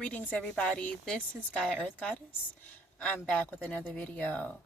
Greetings, everybody. This is Gaia Earth Goddess. I'm back with another video,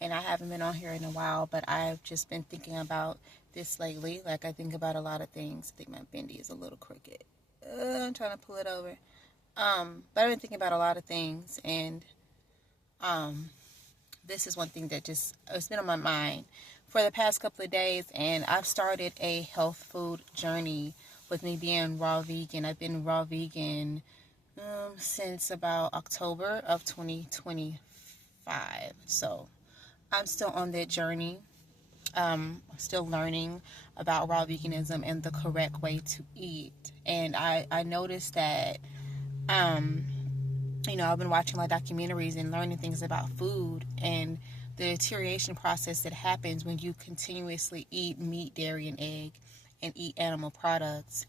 and I haven't been on here in a while, but I've just been thinking about this lately. Like, I think about a lot of things. I think my bendy is a little crooked. I'm trying to pull it over. But I've been thinking about a lot of things, and this is one thing that it's been on my mind for the past couple of days, and I've started a health food journey with me being raw vegan. I've been raw vegan since about October of 2025. So I'm still on that journey. Still learning about raw veganism and the correct way to eat. And I noticed that, I've been watching my documentaries and learning things about food and the deterioration process that happens when you continuously eat meat, dairy, and egg and eat animal products.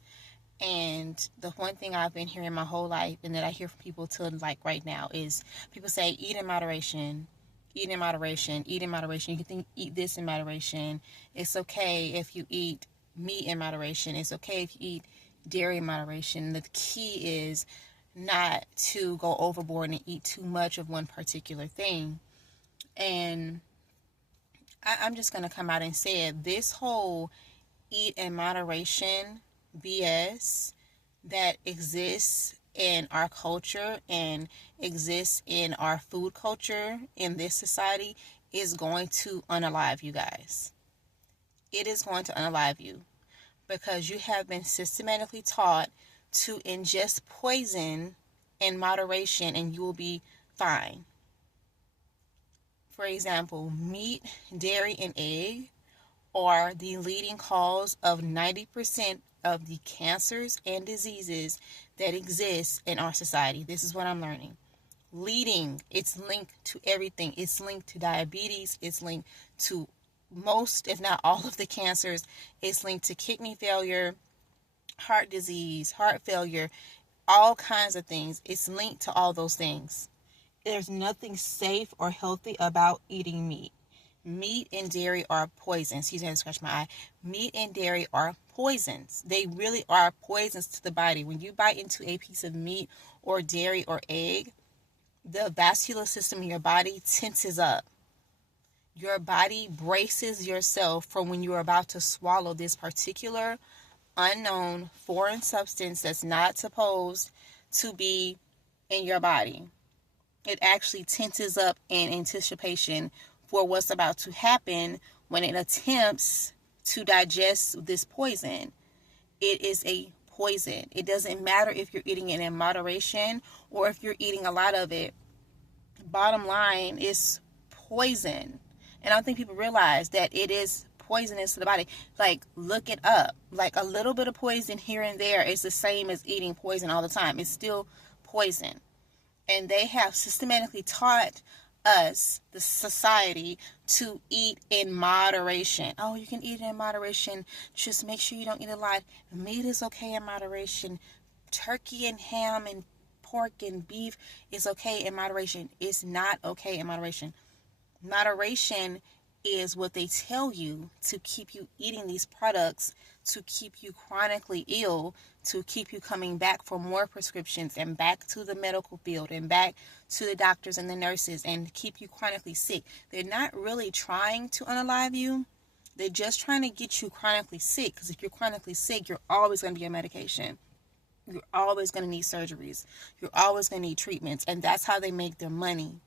And the one thing I've been hearing my whole life, and that I hear from people till like right now, is people say eat in moderation, eat in moderation, eat in moderation. You can eat this in moderation. It's okay if you eat meat in moderation. It's okay if you eat dairy in moderation. The key is not to go overboard and eat too much of one particular thing. And I'm just going to come out and say it. This whole eat in moderation BS that exists in our culture and exists in our food culture in this society is going to unalive you guys. It is going to unalive you because you have been systematically taught to ingest poison in moderation and you will be fine. For example, meat, dairy, and egg are the leading cause of 90% of the cancers and diseases that exist in our society. This is what I'm learning. Leading, it's linked to everything. It's linked to diabetes. It's linked to most, if not all, of the cancers. It's linked to kidney failure, heart disease, heart failure, all kinds of things. It's linked to all those things. There's nothing safe or healthy about eating meat. Meat and dairy are poisons. Excuse me, I had to scratch my eye. Meat and dairy are poisons. They really are poisons to the body. When you bite into a piece of meat or dairy or egg, the vascular system in your body tenses up. Your body braces yourself for when you're about to swallow this particular unknown foreign substance that's not supposed to be in your body. It actually tenses up in anticipation for what's about to happen when it attempts to digest this poison. It is a poison. It doesn't matter if you're eating it in moderation or if you're eating a lot of it. Bottom line, is poison. And I don't think people realize that it is poisonous to the body. Like, look it up. Like, a little bit of poison here and there is the same as eating poison all the time. It's still poison. And they have systematically taught us, the society, to eat in moderation. Oh, you can eat it in moderation. Just make sure you don't eat a lot. Meat is okay in moderation. Turkey and ham and pork and beef is okay in moderation. It's not okay in moderation. Moderation is what they tell you to keep you eating these products, to keep you chronically ill, to keep you coming back for more prescriptions and back to the medical field and back to the doctors and the nurses and keep you chronically sick. They're not really trying to unalive you. They're just trying to get you chronically sick, because if you're chronically sick, you're always going to be on medication. You're always going to need surgeries. You're always going to need treatments, and that's how they make their money.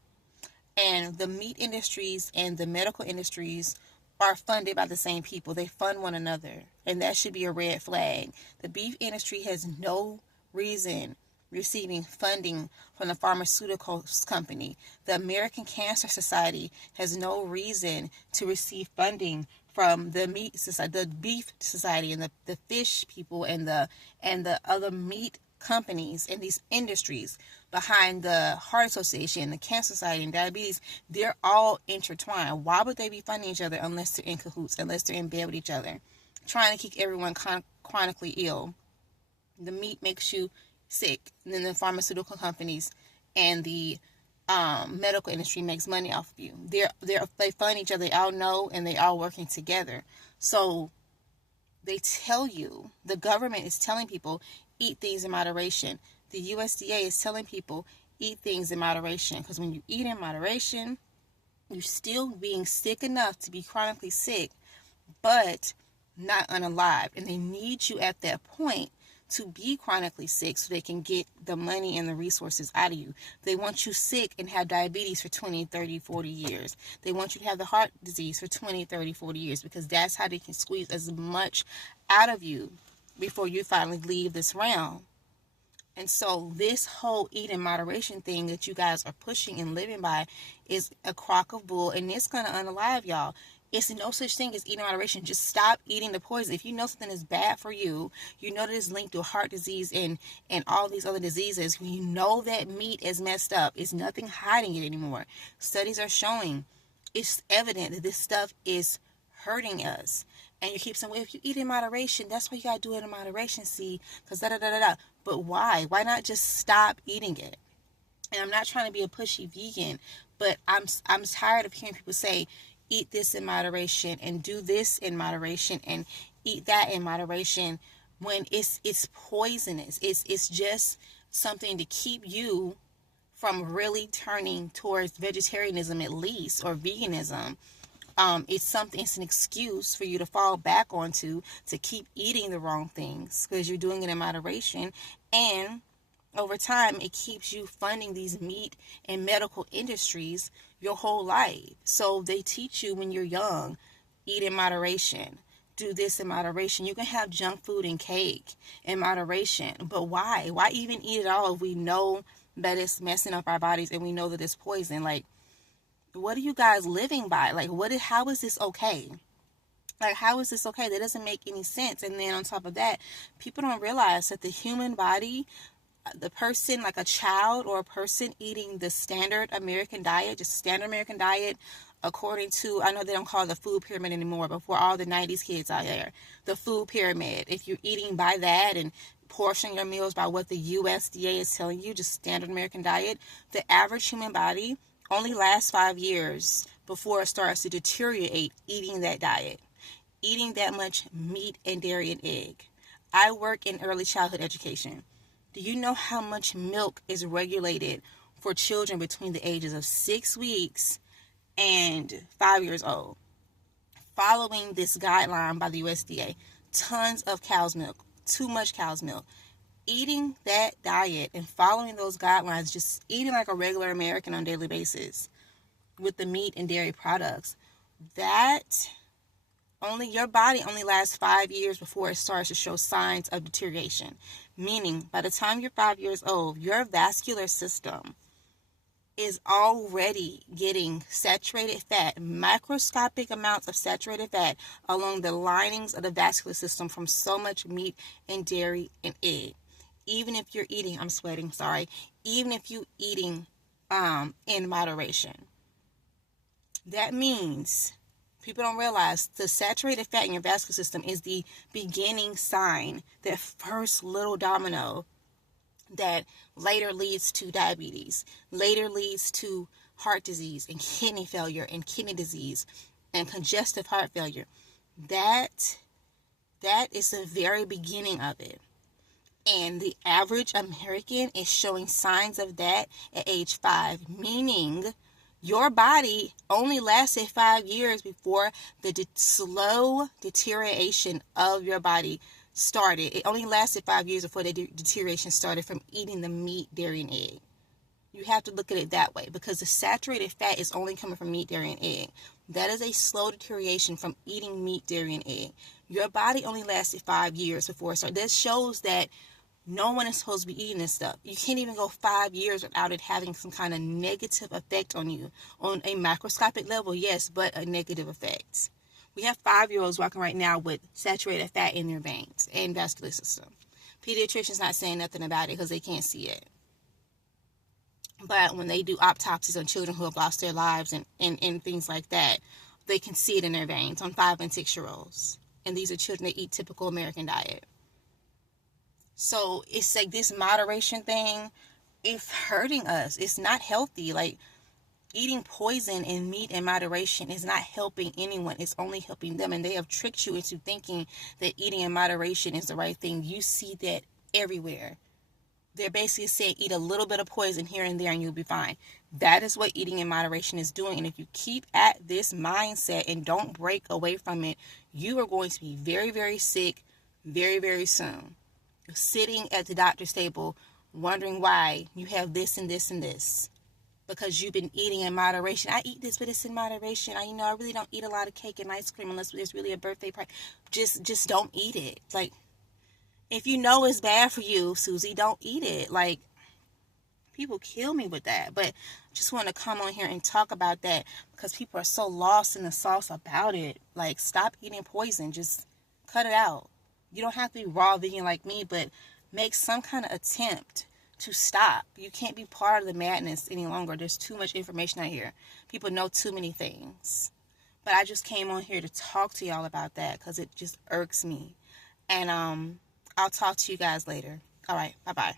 And the meat industries and the medical industries are funded by the same people. They fund one another. And that should be a red flag. The beef industry has no reason receiving funding from the pharmaceuticals company. The American Cancer Society has no reason to receive funding from the meat society, the beef society, and the fish people and the other meat companies and these industries behind the Heart Association, the Cancer Society, and diabetes. They're all intertwined. Why would they be funding each other unless they're in cahoots, unless they're in bed with each other, trying to keep everyone chronically ill? The meat makes you sick, and then the pharmaceutical companies and the medical industry makes money off of you. They fund each other. They all know, and they all working together. So they tell you, the government is telling people, eat things in moderation. the USDA is telling people eat things in moderation, because when you eat in moderation, you're still being sick enough to be chronically sick, but not unalive. And they need you at that point to be chronically sick so they can get the money and the resources out of you. They want you sick and have diabetes for 20, 30, 40 years. They want you to have the heart disease for 20, 30, 40 years, because that's how they can squeeze as much out of you before you finally leave this realm. And so this whole eat in moderation thing that you guys are pushing and living by is a crock of bull, and it's going to unalive y'all. It's no such thing as eating in moderation. Just stop eating the poison. If you know something is bad for you, you know that it's linked to heart disease and all these other diseases, you know that meat is messed up. It's nothing hiding it anymore. Studies are showing, it's evident that this stuff is hurting us. And you keep saying, well, if you eat in moderation, that's why you got to do it in moderation, see, because da-da-da-da-da. But why? Why not just stop eating it? And I'm not trying to be a pushy vegan, but I'm tired of hearing people say, eat this in moderation and do this in moderation and eat that in moderation, when it's poisonous. It's just something to keep you from really turning towards vegetarianism at least, or veganism. It's an excuse for you to fall back onto, to keep eating the wrong things because you're doing it in moderation. And over time, it keeps you funding these meat and medical industries your whole life. So they teach you when you're young, eat in moderation, do this in moderation. You can have junk food and cake in moderation, but why? Why even eat it all if we know that it's messing up our bodies and we know that it's poison? Like, what are you guys living by? Like, how is this okay? Like, how is this okay? That doesn't make any sense. And then on top of that, people don't realize that the human body, the person, like a child or a person eating the standard American diet, just standard American diet, according to, I know they don't call it the food pyramid anymore, but for all the 90s kids out there, the food pyramid, if you're eating by that and portion your meals by what the USDA is telling you, just standard American diet, the average human body only lasts 5 years before it starts to deteriorate eating that diet, eating that much meat and dairy and egg. I work in early childhood education. Do you know how much milk is regulated for children between the ages of 6 weeks and 5 years old? Following this guideline by the USDA, tons of cow's milk, too much cow's milk. Eating that diet and following those guidelines, just eating like a regular American on a daily basis with the meat and dairy products, your body only lasts 5 years before it starts to show signs of deterioration. Meaning, by the time you're 5 years old, your vascular system is already getting saturated fat, microscopic amounts of saturated fat along the linings of the vascular system from so much meat and dairy and egg. Even if you're eating, even if you're eating in moderation. That means people don't realize the saturated fat in your vascular system is the beginning sign, that first little domino that later leads to diabetes, later leads to heart disease and kidney failure and kidney disease and congestive heart failure. That is the very beginning of it. And the average American is showing signs of that at age 5, meaning your body only lasted 5 years before the slow deterioration of your body started. It only lasted 5 years before the deterioration started from eating the meat, dairy, and egg. You have to look at it that way, because the saturated fat is only coming from meat, dairy, and egg. That is a slow deterioration from eating meat, dairy, and egg. Your body only lasted 5 years before it started. This shows that no one is supposed to be eating this stuff. You can't even go 5 years without it having some kind of negative effect on you. On a microscopic level, yes, but a negative effect. We have 5-year-olds walking right now with saturated fat in their veins and vascular system. Pediatricians not saying nothing about it because they can't see it. But when they do autopsies on children who have lost their lives and things like that, they can see it in their veins on 5 and 6-year-olds. And these are children that eat typical American diet. So it's like this moderation thing is hurting us. It's not healthy. Like, eating poison and meat in moderation is not helping anyone. It's only helping them. And they have tricked you into thinking that eating in moderation is the right thing. You see that everywhere. they're basically saying eat a little bit of poison here and there and you'll be fine. That is what eating in moderation is doing. And if you keep at this mindset and don't break away from it, you are going to be very, very sick very, very soon. You're sitting at the doctor's table wondering why you have this and this and this. Because you've been eating in moderation. I eat this, but it's in moderation. I really don't eat a lot of cake and ice cream unless there's really a birthday party. Just don't eat it. Like, if you know it's bad for you, Susie, don't eat it. Like, people kill me with that. But I just want to come on here and talk about that because people are so lost in the sauce about it. Like, stop eating poison. Just cut it out. You don't have to be raw vegan like me, but make some kind of attempt to stop. You can't be part of the madness any longer. There's too much information out here. People know too many things. But I just came on here to talk to y'all about that because it just irks me. And I'll talk to you guys later. All right. Bye-bye.